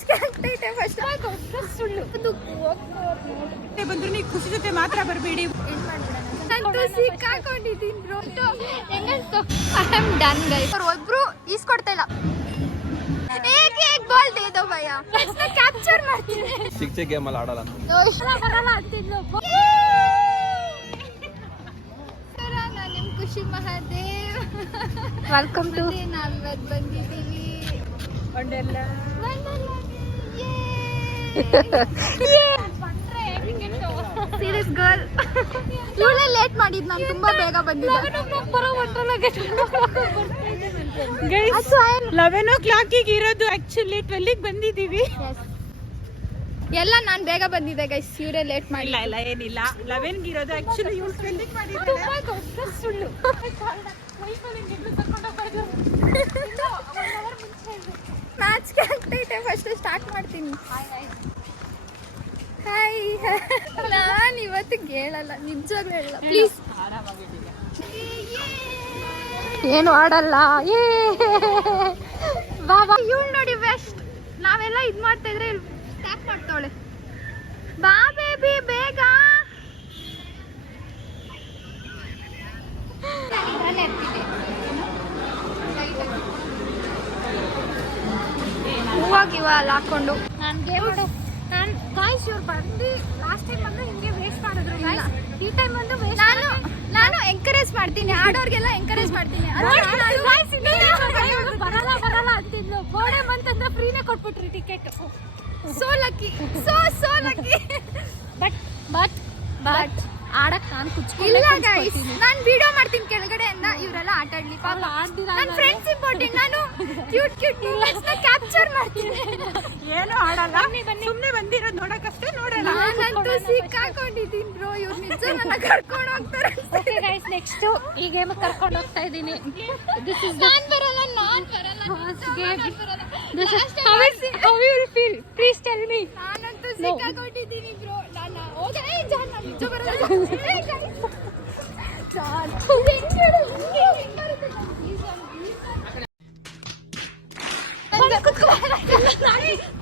ನಾಚಿಕೆ ಆಗ್ತೈತೆ ಫಸ್ಟ್ ಸುಳ್ಳು ಬಂದ್ರು ನೀವು ಖುಷಿ ಜೊತೆ ಮಾತ್ರ ಬರಬೇಡಿ. ನಾನು ಸಿಕ್ಕಾಕೊಂಡಿದ್ದೀನಿ ಬ್ರೋ. ಹೆಂಗಸ್ತು? I am done guys. ಒಬ್ರು ಈಸ್ಕೊಡ್ತಾ ಇಲ್ಲ. एक बॉल दे दो भैया. इसने कैप्चर ಮಾಡ್ತೀನಿ. ಚಿಕ್ಕ ಗೇಮ್ ಅಲ್ಲಿ ಆಡಲ್ಲ ಬರಲ್ಲ ಅಂತಿದ್ಲು. ಸರ ನಾನು ನಿಮ್ ಖುಷಿ ಮಹಾದೇವ್. ವೆಲ್ಕಮ್ ಟು ನಾವು ಇವತ್ತು ಬಂದಿದ್ದೀವಿ ಒಂಡೆಲ್ಲ ಸೀರಿಯಸ್ ಗರ್ಲ್. ಇವಳೇ ಲೇಟ್ ಮಾಡಿದ್, ನಾನು ತುಂಬಾ ಬೇಗ ಬಂದಿದ್ದೆ. 11 o'clock ಇರೋದು, ಆಕ್ಚುಲಿ 12 ಗೆ ಬಂದಿದ್ದೀವಿ. ಎಲ್ಲ ನಾನು ಬೇಗ ಬಂದಿದ್ದೆ ಗೈಸ್, ಇವರೇ ಲೇಟ್ ಮಾಡಿಲ್ಲ. ಇಲ್ಲ ಏನಿಲ್ಲ, 11 ಗೆ ಇರೋದು, ಆಕ್ಚುಲಿ ಇವ್ರು 12 ಗೆ ಮಾಡಿದ್ದಾರೆ. ಸುಳ್ಳು. ನಾಚಿಕೆ ಆಗ್ತೈತೆ. ಫಸ್ಟ್ ಸ್ಟಾರ್ಟ್ ಮಾಡ್ತೀನಿ. ಹಾಯ್. ನಾನು ಇವತ್ತಿಗೆ ಹೇಳಲ್ಲ, ನಿಜವಾಗ್ಲೂ ಹೇಳಲ್ಲ ಪ್ಲೀಸ್. ಏನು ಆಡಲ್ಲ. ಬಾಬಾ ಇವಳು ನೋಡಿ ಬೆಸ್ಟ್. ನಾವೆಲ್ಲ ಇದು ಮಾಡ್ತಾ ಇದ್ರೆ ಸ್ಟಾಪ್ ಮಾಡ್ತಾವಳೆ. ಬಾ ಬೇಬಿ ಬೇಗ. ಹೂವಾಗಿವ ಅಲ್ಲಿ ಹಾಕೊಂಡು ನಾನು ಗೇಮ್ ಆಡೋ. ನಾನು ಗಾಯ್ಸ್ ಇವ್ರು ಬಂದು ಲಾಸ್ಟ್ ಟೈಮ್ ಬಂದು ಹಿಂಗೆ ವೇಸ್ಟ್ ಮಾಡಿದ್ರು. ಈ ಟೈಮ್ ಬಂದು ನಾನು ಎಂಕರೇಜ್ ಮಾಡ್ತೀನಿ, ಆಡೋರ್ಗೆಲ್ಲ ಎಂಕರೇಜ್ ಮಾಡ್ತೀನಿ. ಬರಲ್ಲ ಬರಲ್ಲ ಅಂತಿದ್ಲು. ಗೋಡೆ ಬಂತಂದ್ರೆ ಫ್ರೀನೇ ಕೊಟ್ಬಿಟ್ರಿ ticket. So lucky, so lucky. But ಆಡಕ್ ನಾನು ಕುಚ್ಚಿಲ್ಲ ಗೈಸ್. ನಾನು ವಿಡಿಯೋ ಮಾಡ್ತೀನಿ ಕೆಳಗಡೆಯಿಂದ, ಇವರೆಲ್ಲ ಆಟ ಆಡ್ಲಿ. ನನ್ನ ಫ್ರೆಂಡ್ಸ್ ಇಂಪಾರ್ಟೆಂಟ್. ನಾನು ಕ್ಯೂಟ್ ಮೂಮೆಂಟ್ಸ್ ನ ಕ್ಯಾಪ್ಚರ್ ಮಾಡ್ತೀನಿ. ಏನು ಆಡಲ್ಲ, ಸುಮ್ಮನೆ ಬಂದಿರೋದು ನೋಡಕ್ಕಷ್ಟೇ. ನೋಡೋಣ. ನಾನಂತೂ ಸಿಕ್ಕಾಕೊಂಡಿದ್ದೀನಿ ಬ್ರೋ. ಇವ್ರು ನಿಜ ನನ್ನ ಕರ್ಕೊಂಡು ಹೋಗ್ತಾರೆ. ಓಕೆ ಗೈಸ್, ನೆಕ್ಸ್ಟ್ ಈ ಗೇಮ್ ಕರ್ಕೊಂಡು ಹೋಗ್ತಾ ಇದ್ದೀನಿ. ದಿಸ್ ಇಸ್ ನಾನು ಬರಲ್ಲ. First game. This is how you will feel, please tell me. ನಾನಂತೂ ಸಿಕ್ಕಾಕೊಂಡಿದ್ದೀನಿ ಬ್ರೋ. ನಾನು ಹೋಗೇ ಜಾನ್, ನಾನು ನಿಜ ಬರಲ್ಲ. ಜಾನ್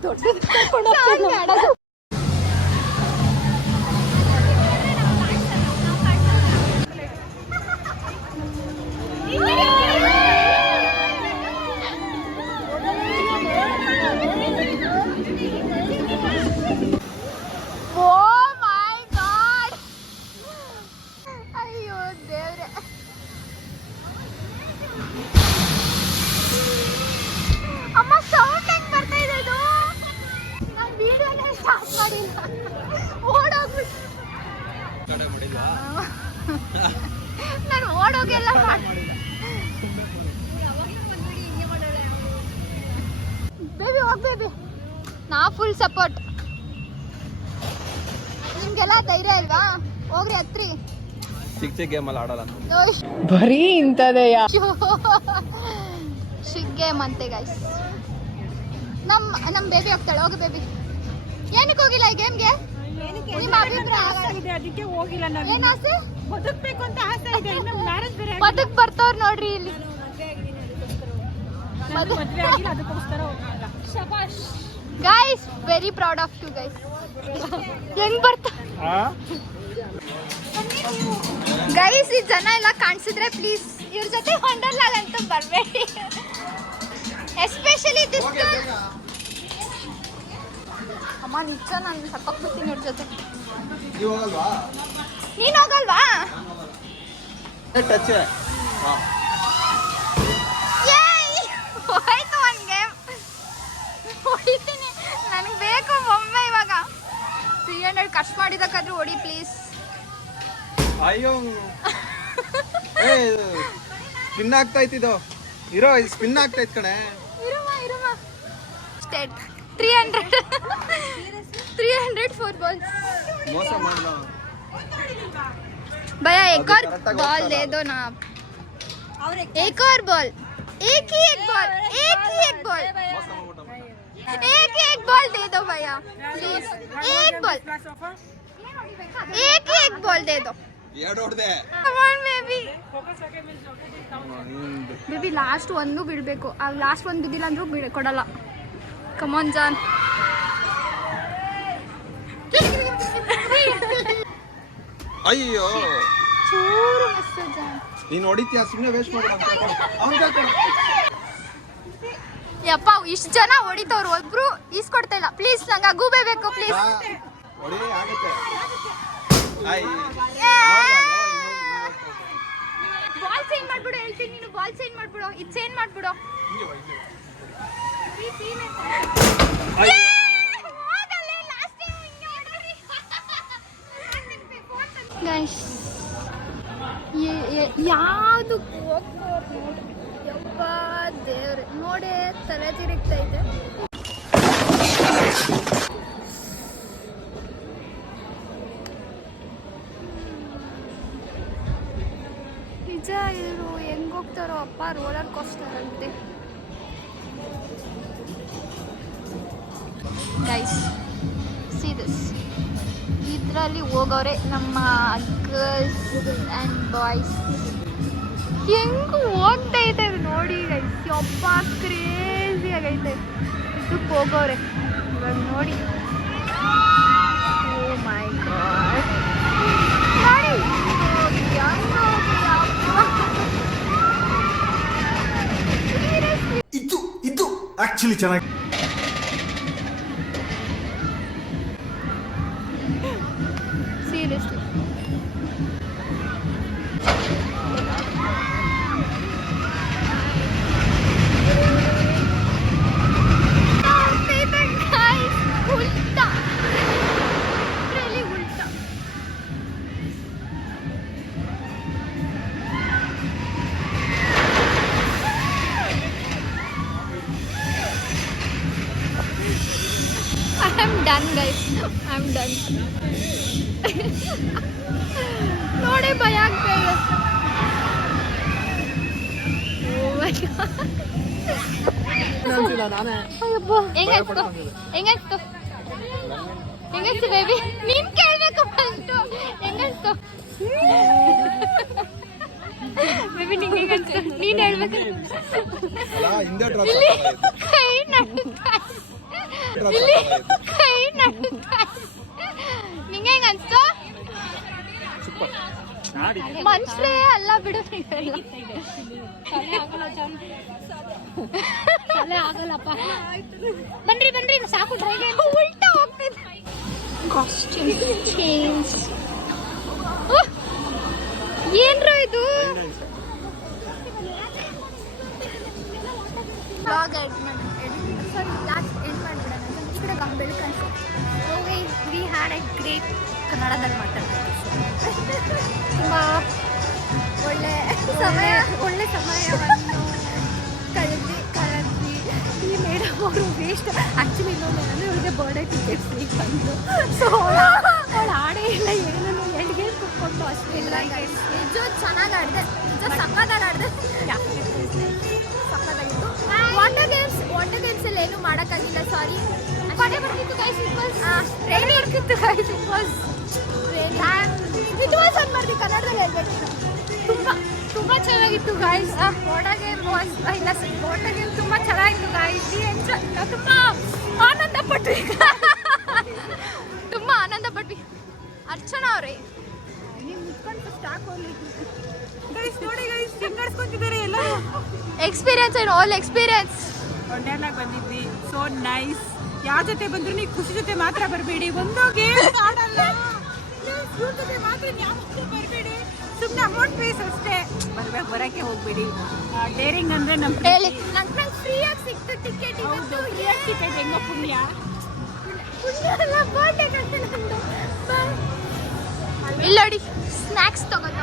ದೊಡ್ಡ ಕರ್ಕೊಂಡು ಹೋಗ್ತೀನಿ. ನಾನು ಓಡೋಗೆಲ್ಲ ಬೇಬಿ ಹೋಗ್ ಬೇಬಿ. ನಾ ಫುಲ್ ಸಪೋರ್ಟ್. ನಿಮ್ಗೆಲ್ಲ ಧೈರ್ಯ ಇಲ್ವಾ? ಹೋಗ್ರಿ ಹತ್ರಿ. ಚಿಕ್ಕ ಗೇಮ್ ಅಲ್ಲಿ ಆಡಲ್ಲ ಬರೀ ಇಂತದೆಯಾ? ಶಿಗ್ ಗೇಮ್ ಅಂತೆ ಗೈಸ್. ನಮ್ ಬೇಬಿ ಹೋಗ್ತಾಳೆ. ಹೋಗು ಬೇಬಿ. ಏನಕ್ಕೆ ಹೋಗಿಲ್ಲ ಈ ಗೇಮ್ಗೆ? ನಿಮ್ಮ ಅಭಿಪ್ರಾಯ? ಅದಕ್ಕೆ ಹೋಗಿಲ್ಲ. ಏನ್ ಆಸೆ? ಬದುಕ್ಬೇಕು ಅಂತ ಆಸೆ ಇದೆ. ಇನ್ನು ಮ್ಯಾರೇಜ್ ಬೇರೆ ಬದುಕ್ ಬರ್ತವ್ರ ನೋಡ್ರಿ ಇಲ್ಲಿ. ಮದುವೆ ಆಗಿಲ್ಲ, ಅದಕ್ಕೋಸ್ಕರ ಹೋಗಿಲ್ಲ. ಶಬಾಷ್ guys, very proud of you guys. ಹೆಂಗ್ ಬರ್ತಾ ಗೈಸ್? ಈ ಜನ ಎಲ್ಲ ಕಾಣಿಸಿದ್ರೆ ಪ್ಲೀಸ್ ಇವ್ರ ಜೊತೆ ವಂಡರ್ಲಾಗಂತೂ ಬರಬೇಡಿ. Especially this girl. ಅಮ್ಮ ನಿಜ ನಾನು ಸಪ್ಪಕ್ಬಿಡ್ತೀನಿ ಇವ್ರ ಜೊತೆ. ನೀನ್ ಹೋಗಲ್ವಾ? ಟಚ್ ಹೋಯ್ತು ಒಂದ್ ಗೇಮ್. ಹೊಡಿತೀನಿ, ನನಗೆ ಬೇಕು ಬೊಮ್ಮೆ ಇವಾಗ. 300 ಖರ್ಚು ಮಾಡಿದಕ್ಕಾದ್ರೂ ಹೊಡಿ ಪ್ಲೀಸ್. ಅಯ್ಯೋ ಸ್ಪಿನ್ ಆಗ್ತಾ ಇತ್ತಿದ್ದು. ಇರೋ ಸ್ಪಿನ್ ಆಗ್ತಾ ಇತ್ತು ಕಣೆ. ಇರುಮ ಸ್ಟೇಟ್ 300 4 balls. ಮೋಸ ಮಾಡಲ್ಲ भैया एक और बॉल दे दो ना आप. एक और बॉल. एक ही एक बॉल दे दो भैया प्लीज. एक बॉल दे दो. Come on baby. Baby last ಒಂದು ಬಿಡಬೇಕು. ಆ ಲಾಸ್ಟ್ ಒಂದು ಬಿದ್ದಿಲ್ಲ ಅಂದ್ರೂ ಕೊಡಲ್ಲ. Come on John. ಅಯ್ಯೋ ಚೂರು ಮೆಸೇಜ್ ನೀನ್ ಹೊಡಿತೀಯ ಸುಮ್ಮನೆ ವೇಸ್ಟ್ ಮಾಡ್ಬೇಡ. ಯಪ್ಪ ಇಷ್ಟು ಜನ ಹೊಡಿತವ್ರು ಒಬ್ರು ಈಸ್ಕೊಡ್ತಾ ಇಲ್ಲ. ಪ್ಲೀಸ್ ನಂಗೆ ಗೂಬೆ ಬೇಕು ಪ್ಲೀಸ್. ಹೊಡಿ ಆಗುತ್ತೆ. ಬಾಲ್ ಚೇಂಜ್ ಮಾಡ್ಬಿಡು ಹೇಳ್ತೀನಿ. ನೀನು ಬಾಲ್ ಚೇಂಜ್ ಮಾಡ್ಬಿಡು. ಇದು ಚೇಂಜ್ ಮಾಡ್ಬಿಡು. ಗೈಸ್ ಯಾವುದು ಯಪ್ಪ ದೇವ್ರೆ ನೋಡೇ ತಲೆ ತಿರುಗ್ತೈತೆ. ನಿಜ ಇವರು ಹೆಂಗ್ ಹೋಗ್ತಾರೋ ಅಪ್ಪ ರೋಲರ್ ಕೋಸ್ಟರ್ ಅಂತೆ. Guys see this. ಇದರಲ್ಲಿ ಹೋಗೋರೆ ನಮ್ಮ ಗರ್ಲ್ಸ್ ಆ್ಯಂಡ್ ಬಾಯ್ಸ್. ಹೆಂಗ್ ಹೋಗ್ತಾ ಇದ್ದೇವೆ ನೋಡಿ ಗೈಸ್. ಯಪ್ಪ ಕ್ರೇಜಿ ಆಗೈತೆ. ಇದಕ್ಕೆ ಹೋಗೋರೆ ಇವಾಗ ನೋಡಿ. ಓ ಮೈ ಗಾಡ್ ನೋಡಿ ಇದು ಆಕ್ಚುಲಿ ಚೆನ್ನಾಗಿ. ಸೀರಿಯಸ್ಲಿ ಉಲ್ಟಾ ಉಲ್ಟಾ. I am done guys. I am done. ನೋಡಿ ಭಯ ಆಗ್ತಾ ಇದೆ. Oh my god. ಹೆಂಗಸ್ತು ಬೇಬಿ? ನೀನ್ ಕೇಳ್ಬೇಕು ಫಸ್ಟ್. ಹೆಂಗಸ್ತು ಬೇಬಿ? ನಿಂಗೆ ಹೆಂಗಸ್ತು? ನೀನ್ ಹೇಳ್ಬೇಕು. ಇಲ್ಲಿ ಕೈ ನಡುತ್ತಾ ಇಲ್ಲಿ ಕೈ ನಡುತ್ತಾ. ನಿಂಗೆ ಹೆಂಗ ಅನ್ಸ್ತು? ಮನುಷ್ಯರೇ ಅಲ್ಲ ಬಿಡು. ಆಗಲ್ಲಪ್ಪ. ಬನ್ರಿ ಬನ್ರಿ ಸಾಕು. ಉಲ್ಟಾ ಹೋಗ್ತಿದ್ದೆ. Costume change. ಏನ್ರ ಇದು? ಬ್ಲಾಗ್ ಎಂಡ್ ಮಾಡ್ಬಿಡೋಣ. ಈ ಕಡೆ ಬೆಳಕು ಅನ್ಸುತ್ತೆ. ವಿ ಹ್ಯಾಡ್ ಎ ಗ್ರೇಟ್ ಕನ್ನಡದಲ್ಲಿ ಮಾತಾಡ್ತೀವಿ. ತುಂಬ ಒಳ್ಳೆ ಸಮಯವನ್ನು ಕಳೆದ್ವಿ. ಈ ಮೇಡಮ್ ಅವರು ವೇಸ್ಟ್. ಆ್ಯಕ್ಚುಲಿ ಇನ್ನೊಂದು ಏನಂದರೆ ಇವಳಿಗೆ ಬರ್ಡೇ ಟಿಕೆಟ್ಸ್ ಈಗ ಬಂದು. ಸೊ ಅವಳು ಆಡೇ ಇಲ್ಲ ಏನೂ. ಎಂಡ್ಗೆ ಕುತ್ಕೊಂಡು ಅಷ್ಟೇ ಇಲ್ಲ. ನಿಜ ಚೆನ್ನಾಗಿ ಆಡಿದೆ. ನಿಜ ಸಕ್ಕತ್ತಾಗಿ ಆಡಿದೆ. ಸಕ್ಕತ್ತಾಗಿತ್ತು. ವಾಟರ್ ಗೇಮ್ಸಲ್ಲಿ ಏನೂ ಮಾಡೋಕ್ಕಾಗಿಲ್ಲ. ಸಾರಿ. ಪಡೆ ಬರ್ತಿತ್ತು ಗೈಸ್. ಇಟ್ ವಾಸ್ ರೈನಿ ಇರ್ತಿತ್ತು ಗೈಸ್. ಇಟ್ ವಾಸ್ ಅನ್ಬಾರ್ದು ಕನ್ನಡದಲ್ಲಿ ಹೇಳ್ಬೇಕು. ತುಂಬ ಚೆನ್ನಾಗಿತ್ತು ಗೈಸ್. ವಾಟರ್ ಗೇಮ್ ತುಂಬ ಚೆನ್ನಾಗಿತ್ತು ಗೈಸ್. ತುಂಬ ಆನಂದ ಪಟ್ವಿ. ತುಂಬ ಆನಂದ ಪಟ್ವಿ. ಅರ್ಚನಾ ಅವರೇ ನೀವು ಮುಟ್ಕೊಂಡು ಸ್ಟಾಕ್ ನೋಡಿ ಗೈಸ್ ಸಿಂಗರ್ಸ್ಕೊಂತಿದ್ದಾರೆ ಎಲ್ಲ. Experience and all experience. ವಂಡರ್ಲಾಗ್ ಬಂದಿದ್ವಿ. So nice. ಯಾರ ಜೊತೆ ಬಂದ್ರು ನೀವು ಖುಷಿ ಜೊತೆ ಮಾತ್ರ ಬರಬೇಡಿ. ಒಂದು ಗೇಮ್ ಆಡಲ್ಲ. ಇವ್ರ ಜೊತೆ ಮಾತ್ರ ಯಾವತ್ತೂ ಬರಬೇಡಿ. ಸುಮ್ಮನೆ ಅಮೌಂಟ್ ಬೇಸ್ ಅಷ್ಟೇ. ಬರೋಕ್ಕೆ ಹೋಗ್ಬೇಡಿ. ಡೇರಿಂಗ್ ಅಂದ್ರೆ ನಮ್ಮ ಹೇಳಿ. ನಂಗೆ ಫ್ರೀಯಾಗಿ ಸಿಕ್ತು ಟಿಕೆಟ್. ಹೌದು ಫ್ರೀಯಾಗಿ ಟಿಕೆಟ್. ಹೆಂಗ ಪುಣ್ಯ ಅಲ್ಲ ಬರ್ಡೇ ಕಂತೆ ನಂದು. ಇಲ್ಲ ನೋಡಿ ಸ್ನ್ಯಾಕ್ಸ್ ತಗೋದು.